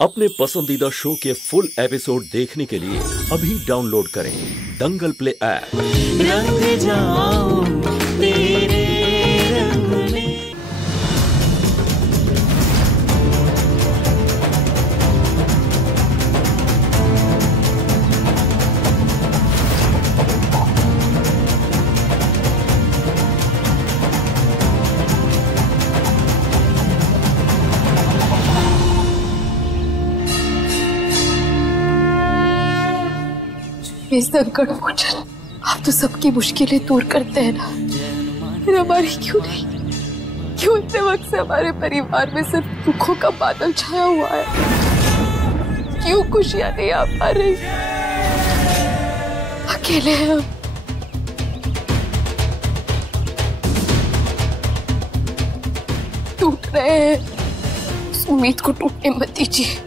अपने पसंदीदा शो के फुल एपिसोड देखने के लिए अभी डाउनलोड करें दंगल प्ले ऐप। रंग जाऊं तेरे रंग में। ये संकट मोचन आप तो सबकी मुश्किलें दूर करते हैं ना, फिर हमारी क्यों नहीं? क्यों इतने वक्त से हमारे परिवार में सिर्फ दुखों का बादल छाया हुआ है? क्यों खुशियां नहीं आ पा रही? अकेले हैं हम। टूट रहे हैं, उस उम्मीद को टूटने मत दीजिए।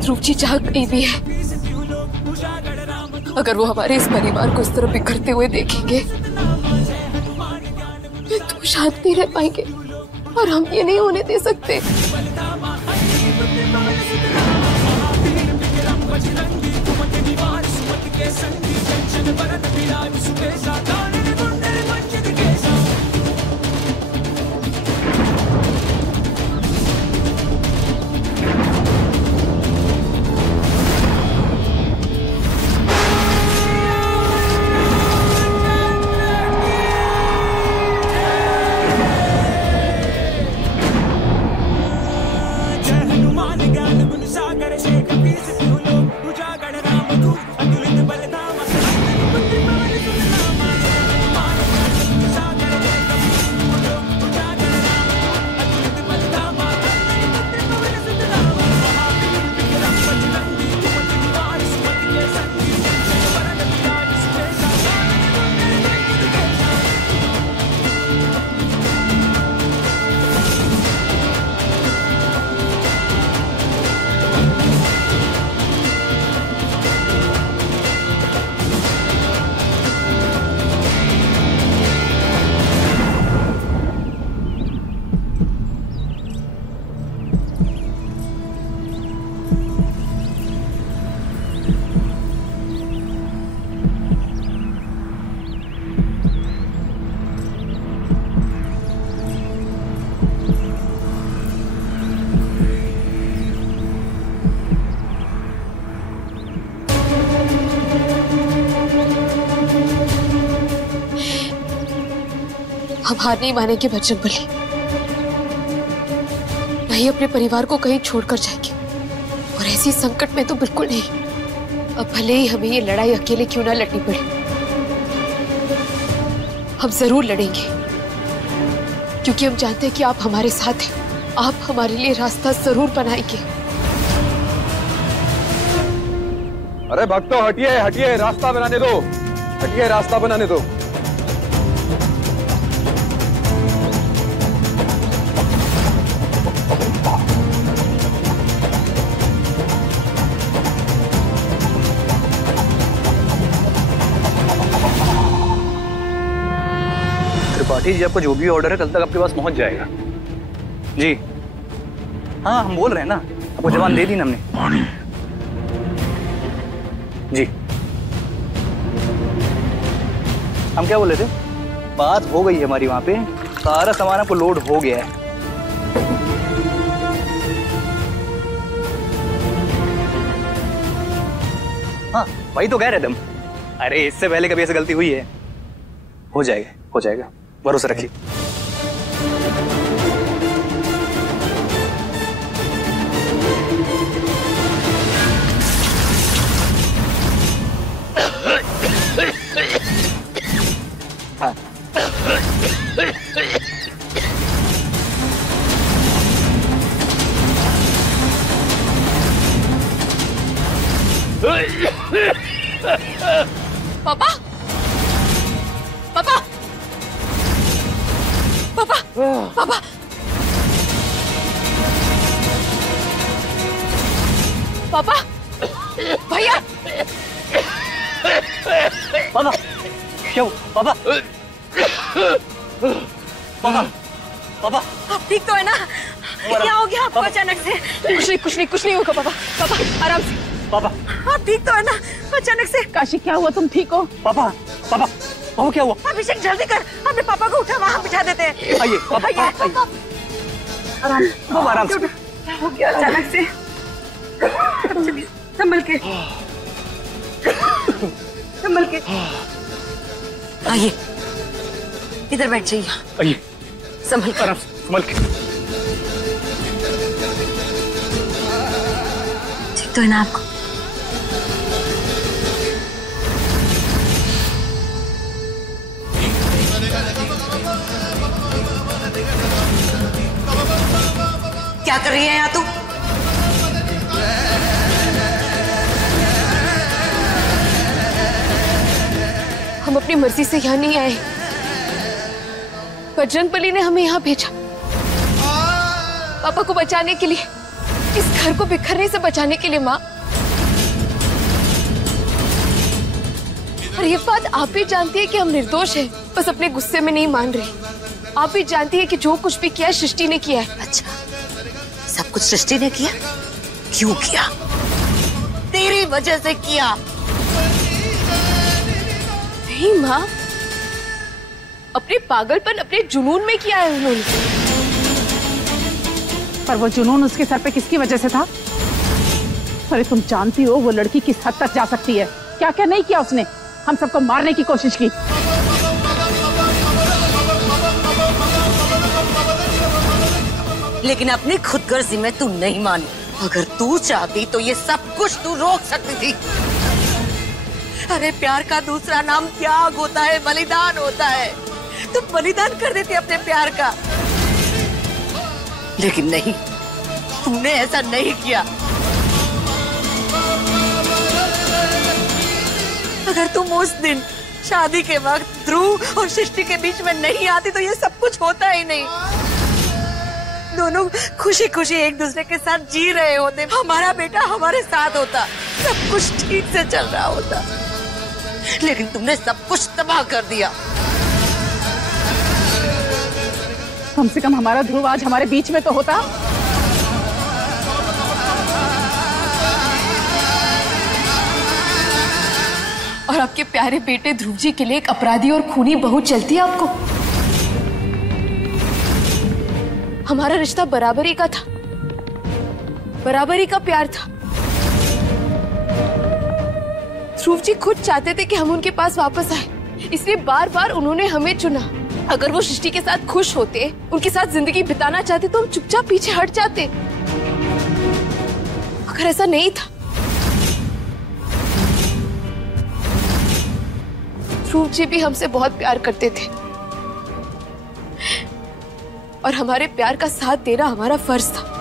ध्रुव जी जहाँ कहीं भी है, अगर वो हमारे इस परिवार को इस तरह बिखरते हुए देखेंगे तो शांत नहीं रह पाएंगे और हम ये नहीं होने दे सकते। हम हार नहीं मानेंगे बजरंगबली, नहीं अपने परिवार को कहीं छोड़कर जाएंगे, और ऐसी संकट में तो बिल्कुल नहीं। अब भले ही हमें ये लड़ाई अकेले क्यों ना लड़नी पड़े, हम जरूर लड़ेंगे, क्योंकि हम जानते हैं कि आप हमारे साथ हैं। आप हमारे लिए रास्ता जरूर बनाएंगे। अरे भक्तों, हटिए हटिए, रास्ता बनाने दो, हटिए, रास्ता बनाने दो। त्रिपाठी जी, आपका जो भी ऑर्डर है कल तक आपके पास पहुंच जाएगा। जी हाँ, हम बोल रहे हैं ना, आपको जवान दे दी ना हमने। जी हम क्या बोल रहे थे, बात हो गई है हमारी, वहां पे सारा सामान आपको लोड हो गया है। हाँ वही तो कह रहे थे हम। अरे इससे पहले कभी ऐसी गलती हुई है? हो जाएगा, हो जाएगा, भरोसा रखिए। हाँ। पापा, पापा, पापा, पापा, पापा, भैया, पापा क्या हुआ? पापा पापा पापा आप ठीक तो है ना? क्या हो गया आपको अचानक से? कुछ नहीं होगा पापा। पापा आराम से। पापा आप ठीक तो है ना? अचानक से काशी क्या हुआ, तुम ठीक हो? पापा पापा पापा क्या हुआ? अभिषेक जल्दी कर, अपने पापा को उठा, वहाँ बिठा देते हैं। आइए पापा आइए। आराम से। क्या हो गया अचानक से? चलिए संभल के आइए, इधर बैठ जाइए। आइए संभल कर। आराम से संभल के। ठीक तो है ना आपको? क्या कर रही है यहाँ तू? हम अपनी मर्जी से यहाँ नहीं आए, बजरंगबली ने हमें यहाँ भेजा पापा को बचाने के लिए, इस घर को बिखरने से बचाने के लिए। माँ, और ये बात आप भी जानती है कि हम निर्दोष हैं, बस अपने गुस्से में नहीं मान रहे। आप भी जानती है कि जो कुछ भी किया है सृष्टि ने किया है। अच्छा, सब कुछ सृष्टि ने किया? क्यों किया? तेरी वजह से किया। नहीं माँ, अपने पागलपन, अपने जुनून में किया है उन्होंने। पर वो जुनून उसके सर पे किसकी वजह से था? अरे तुम जानती हो वो लड़की किस हद तक जा सकती है। क्या क्या नहीं किया उसने, हम सबको मारने की कोशिश की। लेकिन अपनी खुदगर्जी में तू नहीं मानी। अगर तू चाहती तो ये सब कुछ तू रोक सकती थी। अरे प्यार का दूसरा नाम त्याग होता है, बलिदान होता है। तू बलिदान कर देती अपने प्यार का, लेकिन नहीं, तूने ऐसा नहीं किया। अगर तुम उस दिन शादी के वक्त ध्रुव और सृष्टि के बीच में नहीं आती तो ये सब कुछ होता ही नहीं। दोनों खुशी खुशी एक दूसरे के साथ जी रहे होते, हमारा बेटा हमारे साथ होता, सब कुछ ठीक से चल रहा होता। लेकिन तुमने सब कुछ तबाह कर दिया। कम से कम हमारा ध्रुव आज हमारे बीच में तो होता। और आपके प्यारे बेटे ध्रुव जी के लिए एक अपराधी और खूनी बहू चलती है आपको? हमारा रिश्ता बराबरी का था, बराबरी का प्यार था। ध्रुव जी खुद चाहते थे कि हम उनके पास वापस आए, इसलिए बार बार उन्होंने हमें चुना। अगर वो सृष्टि के साथ खुश होते, उनके साथ जिंदगी बिताना चाहते, तो हम चुपचाप पीछे हट जाते। अगर ऐसा नहीं था, ध्रुव जी भी हमसे बहुत प्यार करते थे और हमारे प्यार का साथ देना हमारा फर्ज था।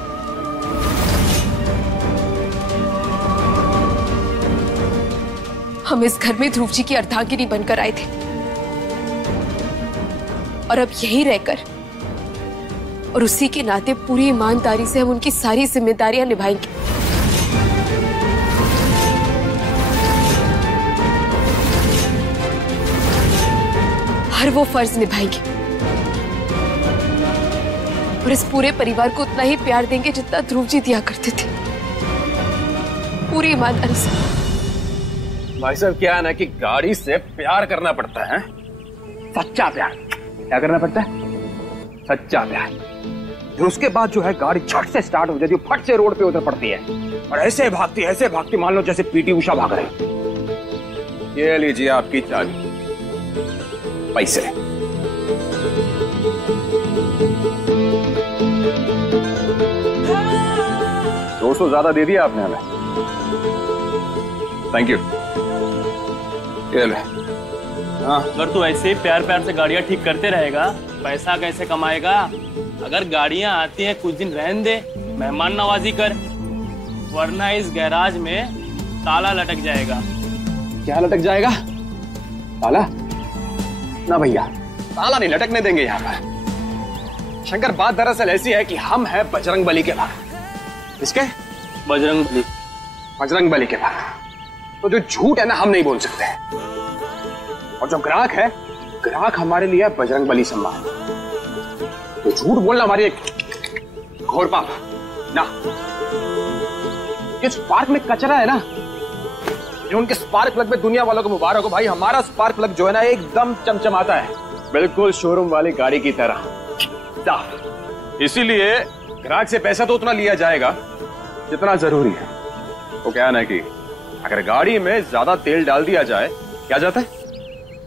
हम इस घर में ध्रुव जी की अर्धांगिनी बनकर आए थे और अब यहीं रहकर और उसी के नाते पूरी ईमानदारी से हम उनकी सारी जिम्मेदारियां निभाएंगे। हर वो फर्ज निभाएंगे और इस पूरे परिवार को उतना ही प्यार देंगे जितना ध्रुव जी दिया करते थे, पूरी ईमानदारी से। भाई साहब क्या है ना कि गाड़ी से प्यार करना पड़ता है, सच्चा प्यार। क्या करना पड़ता है? सच्चा प्यार। फिर उसके बाद जो है गाड़ी झट से स्टार्ट हो जाती है, फट से रोड पे उतर पड़ती है और ऐसे भागती, मान लो जैसे पीटी उषा भाग रहे। ये लीजिए आपकी चाबी, पैसे। $200 ज्यादा दे दिया आपने हमें, थैंक यू। ये ले। हाँ, अगर तू ऐसे ही प्यार प्यार से गाड़ियां ठीक करते रहेगा, पैसा कैसे कमाएगा? अगर गाड़ियां आती हैं कुछ दिन रहने दे, मेहमान नवाजी कर, वरना इस गैराज में ताला लटक जाएगा। क्या लटक जाएगा? ताला? ना भैया, ताला नहीं लटकने देंगे यहाँ पर। शंकर, बात दरअसल ऐसी है कि हम हैं बजरंगबली के भक्त। किसके? बजरंगबली के भक्त। तो जो झूठ है ना, हम नहीं बोल सकते। और जो ग्राहक है, ग्राहक हमारे लिए बजरंगबली सम्मान। तो झूठ बोलना हमारी एक घोर पाप ना। ये स्पार्क प्लग कचरा है ना, जो उनके स्पार्क प्लग में दुनिया वालों को मुबारक हो भाई। हमारा स्पार्क प्लग जो है ना एकदम चमचमाता है, बिल्कुल शोरूम वाली गाड़ी की तरह साफ। इसीलिए ग्राहक से पैसा तो उतना लिया जाएगा जितना जरूरी है। वो क्या है कि अगर गाड़ी में ज्यादा तेल डाल दिया जाए, क्या जाता है?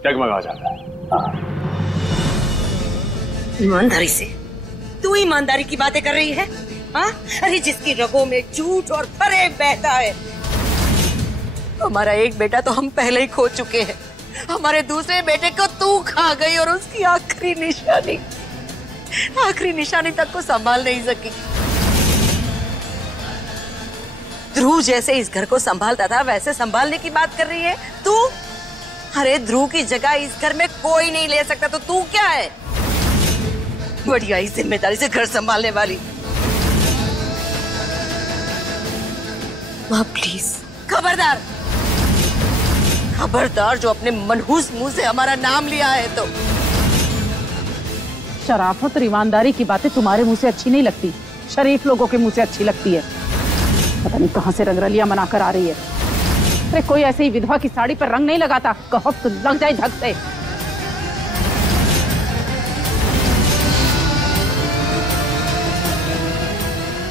डगमगा जाता है। ईमानदारी से तू ईमानदारी की बातें कर रही है? हाँ, अरे जिसकी रगों में झूठ और फरेब बहता है। हमारा एक बेटा तो हम पहले ही खो चुके हैं, हमारे दूसरे बेटे को तू खा गई और उसकी आखिरी निशानी तक को संभाल नहीं सकी। ध्रुव जैसे इस घर को संभालता था वैसे संभालने की बात कर रही है तू? अरे ध्रुव की जगह इस घर में कोई नहीं ले सकता, तो तू क्या है? बढ़िया ही जिम्मेदारी से घर संभालने वाली। माँ प्लीज। खबरदार, खबरदार जो अपने मनहूस मुंह से हमारा नाम लिया है तो। शराफत और ईमानदारी की बातें तुम्हारे मुंह से अच्छी नहीं लगती, शरीफ लोगों के मुंह से अच्छी लगती है। पता नहीं कहां से रंगरलियां मनाकर आ रही है। अरे कोई ऐसे ही विधवा की साड़ी पर रंग नहीं लगाता, कहो तो लग जाए धक से।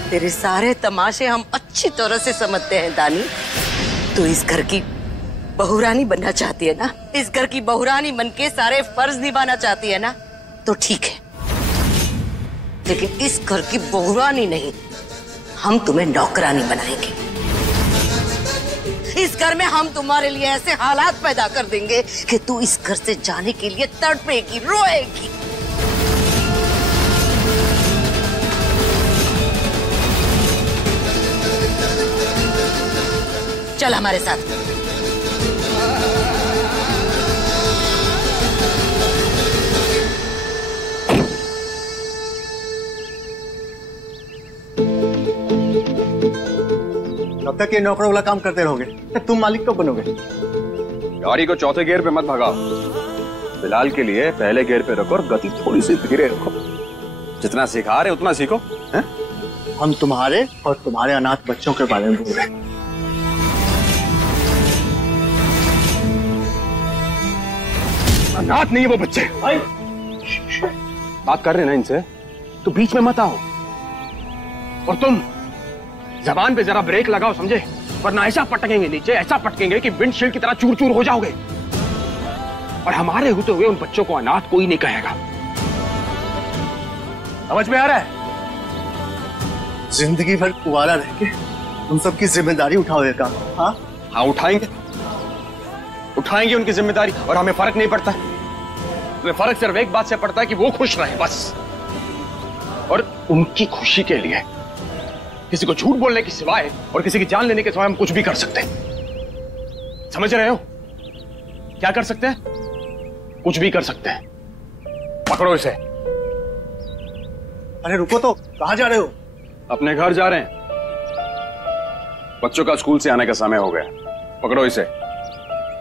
तेरे सारे तमाशे हम अच्छी तरह से समझते हैं दानी। तू इस घर की बहुरानी बनना चाहती है ना, इस घर की बहुरानी बन के सारे फर्ज निभाना चाहती है ना, तो ठीक है। लेकिन इस घर की बहुरानी नहीं, हम तुम्हें नौकरानी बनाएंगे। इस घर में हम तुम्हारे लिए ऐसे हालात पैदा कर देंगे कि तू इस घर से जाने के लिए तड़पेगी, रोएगी। चल हमारे साथ। कब तक ये नौकरों वाला काम करते रहोगे? तुम मालिक कब बनोगे? गाड़ी को चौथे गियर पे मत भगाओ, फिलहाल के लिए पहले गियर पे रखो और गति थोड़ी सी धीरे रखो। जितना सिखा रहे उतना सीखो। है? हम तुम्हारे और तुम्हारे अनाथ बच्चों के बारे में बोल रहे हैं। अनाथ नहीं है वो बच्चे। बात कर रहे ना इनसे, तो बीच में मत आओ। और तुम जबान पे जरा ब्रेक लगाओ, समझे? वरना ऐसा पटकेंगे नीचे, ऐसा पटकेंगे कि विंडशील्ड की तरह चूर चूर हो जाओगे। और हमारे होते हुए उन बच्चों को अनाथ कोई नहीं कहेगा। समझ में आ रहा है? जिंदगी भर कुंवारा रह के उन सबकी जिम्मेदारी उठाओगे काम? हाँ उठाएंगे उनकी जिम्मेदारी। और हमें फर्क नहीं पड़ता। हमें फर्क सिर्फ एक बात से पड़ता है कि वो खुश रहे बस। और उनकी खुशी के लिए किसी को झूठ बोलने के सिवाय और किसी की जान लेने के सिवाय हम कुछ भी कर सकते हैं। समझ रहे हो? क्या कर सकते हैं? कुछ भी कर सकते हैं। पकड़ो इसे। अरे रुको तो, कहां जा रहे हो? अपने घर जा रहे हैं। बच्चों का स्कूल से आने का समय हो गया। पकड़ो इसे।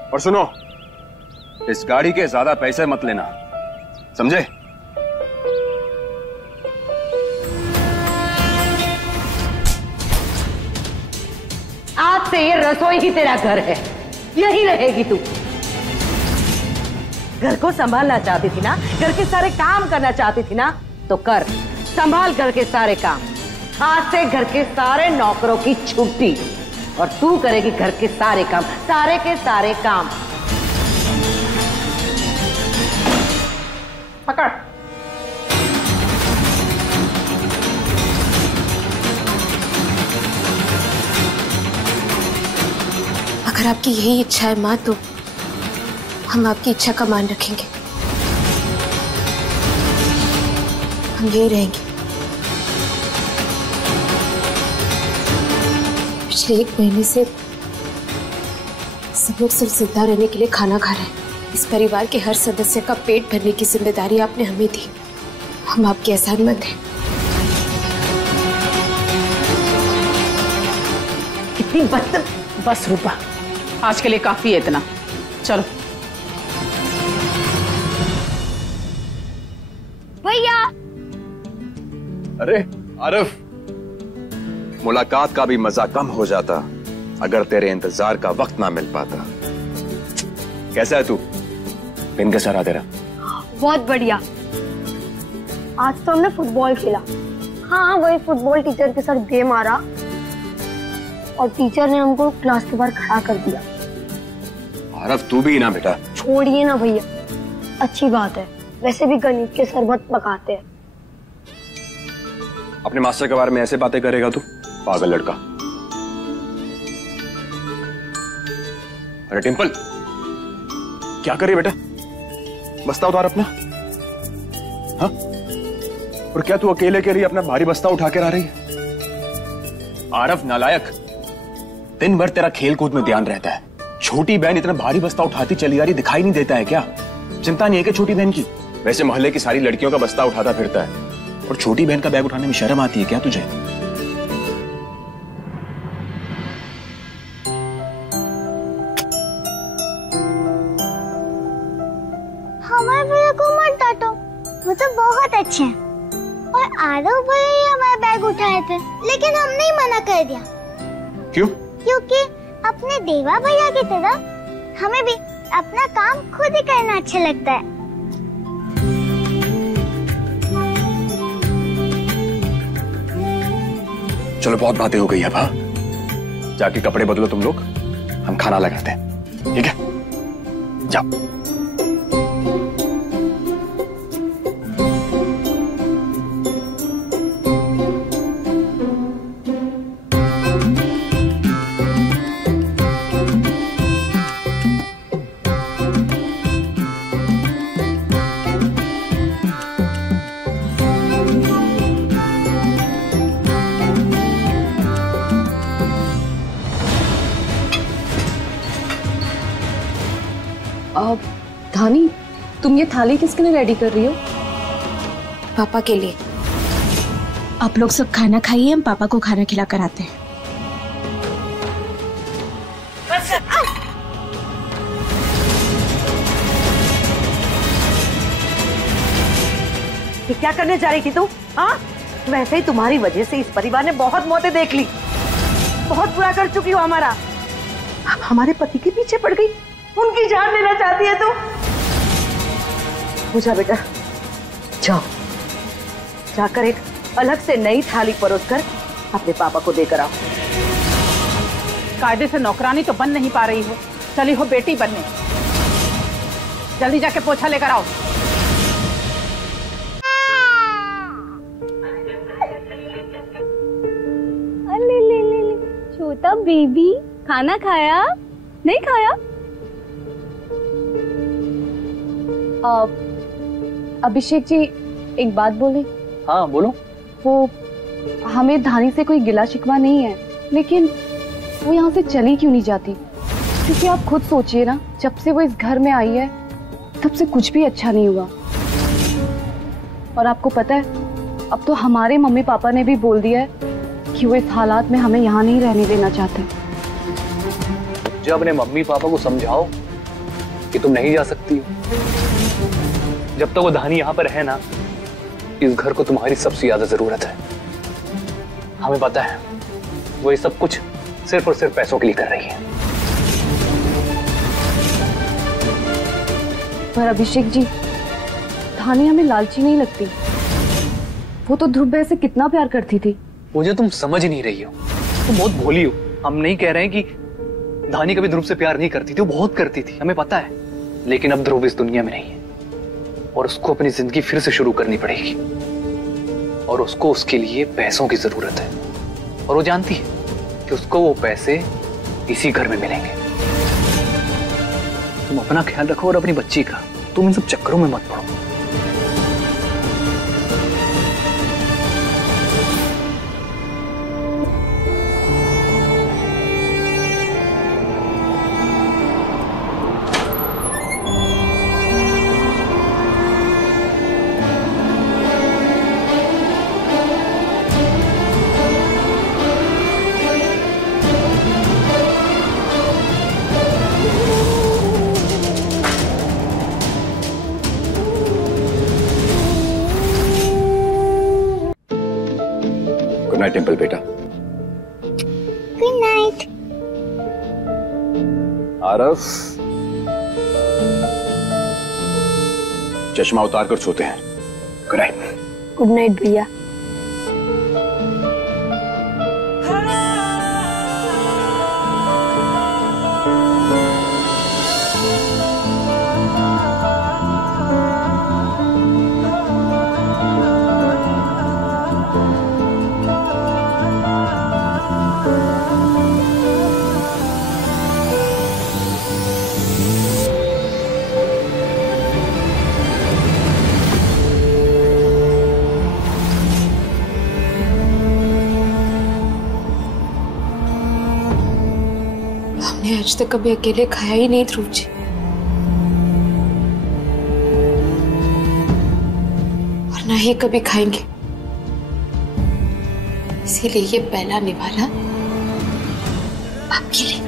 और सुनो, इस गाड़ी के ज्यादा पैसे मत लेना, समझे? आज से ये रसोई ही तेरा घर है, यही रहेगी तू। घर को संभालना चाहती थी ना, घर के सारे काम करना चाहती थी ना, तो कर, संभाल घर के सारे काम। आज से घर के सारे नौकरों की छुट्टी और तू करेगी घर के सारे काम, सारे के सारे काम। पकड़। अगर आपकी यही इच्छा है माँ, तो हम आपकी इच्छा का मान रखेंगे। हम यही रहेंगे। पिछले 1 महीने से सब लोग सिर्फ जिंदा रहने के लिए खाना खा रहे हैं। इस परिवार के हर सदस्य का पेट भरने की जिम्मेदारी आपने हमें दी। हम आपके एहसानमंद हैं। कितनी बस रूपा, आज के लिए काफी है इतना। चलो। अरे आरिफ, मुलाकात का भी मजा कम हो जाता अगर तेरे इंतजार का वक्त ना मिल पाता। कैसा है तू? दिन कैसा रहा तेरा? बहुत बढ़िया। आज तो हमने फुटबॉल खेला। हाँ, वही फुटबॉल टीचर के साथ गेम आ रहा और टीचर ने हमको क्लास के बाहर खड़ा कर दिया। आरिफ तू भी ना बेटा। छोड़िए ना भैया, अच्छी बात है। वैसे भी गणित के सर बहुत पकाते हैं। अपने मास्टर के बारे में ऐसे बातें करेगा तू? पागल लड़का। अरे टिम्पल, क्या कर रही बेटा? बस्ता उतार अपना। हाँ? और क्या तू अकेले के लिए अपना भारी बस्ता उठा के ला रही है? आरिफ नालायक, दिन भर तेरा खेल कूद में ध्यान रहता है। छोटी बहन इतना भारी बस्ता उठाती चली आ रही, दिखाई नहीं देता है क्या? चिंता नहीं है कि छोटी बहन की? वैसे मोहल्ले की सारी लड़कियों का बस्ता उठाता फिरता है और छोटी बहन का बैग उठाने में शर्म आती है क्या तुझे? हमारे भैया को मत डांटो, वो तो बहुत अच्छे हैं। और आरव भैया ही हमारा बैग उठाए थे, लेकिन हमने ही मना कर दिया। क्यों? क्योंकि अपने देवा भैया की तरह हमें भी अपना काम खुद ही करना अच्छा लगता है। चलो बहुत बातें हो गई अब। हाँ, जाके कपड़े बदलो तुम लोग, हम खाना लगाते हैं, ठीक है? जाओ। धानी, तुम ये थाली किसके लिए रेडी कर रही हो? पापा के लिए। आप लोग सब खाना खाइए, हम पापा को खाना खिला कर आते हैं। ये क्या करने जा रही थी तू? हाँ, वैसे ही तुम्हारी वजह से इस परिवार ने बहुत मौतें देख ली। बहुत बुरा कर चुकी हो हमारा। अब हमारे पति के पीछे पड़ गई, उनकी जान लेना चाहती है तू। पूजा बेटा, जाओ, जाकर एक अलग से नई थाली परोसकर अपने पापा को देकर आओ। कायदे से नौकरानी तो बन नहीं पा रही हो, चली हो बेटी बनने। जल्दी जाके पोछा लेकर आओ। छोटा बेबी, खाना खाया? नहीं खाया? अभिषेक जी, एक बात बोले? हाँ बोलो। वो हमें धानी से कोई गिला शिकवा नहीं है, लेकिन वो यहाँ से चली क्यों नहीं जाती? क्योंकि आप खुद सोचिए ना, जब से वो इस घर में आई है तब से कुछ भी अच्छा नहीं हुआ। और आपको पता है, अब तो हमारे मम्मी पापा ने भी बोल दिया है कि वो इस हालात में हमें यहाँ नहीं रहने देना चाहते। जब अपने मम्मी पापा को समझाओ कि तुम नहीं जा सकती। जब तक वो धानी यहाँ पर है ना, इस घर को तुम्हारी सबसे ज्यादा जरूरत है। हमें पता है वो ये सब कुछ सिर्फ और सिर्फ पैसों के लिए कर रही है। पर अभिषेक जी, धानी हमें लालची नहीं लगती। वो तो ध्रुव भाई से कितना प्यार करती थी। मुझे तुम समझ नहीं रही हो, तुम बहुत भोली हो। हम नहीं कह रहे हैं कि धानी कभी ध्रुव से प्यार नहीं करती थी, वो बहुत करती थी, हमें पता है। लेकिन अब ध्रुव इस दुनिया में नहीं है और उसको अपनी जिंदगी फिर से शुरू करनी पड़ेगी। और उसको उसके लिए पैसों की जरूरत है और वो जानती है कि उसको वो पैसे इसी घर में मिलेंगे। तुम अपना ख्याल रखो और अपनी बच्ची का। तुम इन सब चक्करों में मत पड़ो। डिम्पल बेटा। Good night. आरव, चश्मा उतार कर सोते हैं। Good night. गुड नाइट भैया। हमने आज तक कभी अकेले खाया ही नहीं ध्रुव जी, और ना ही कभी खाएंगे। इसीलिए ये पहला निवाला आपके लिए।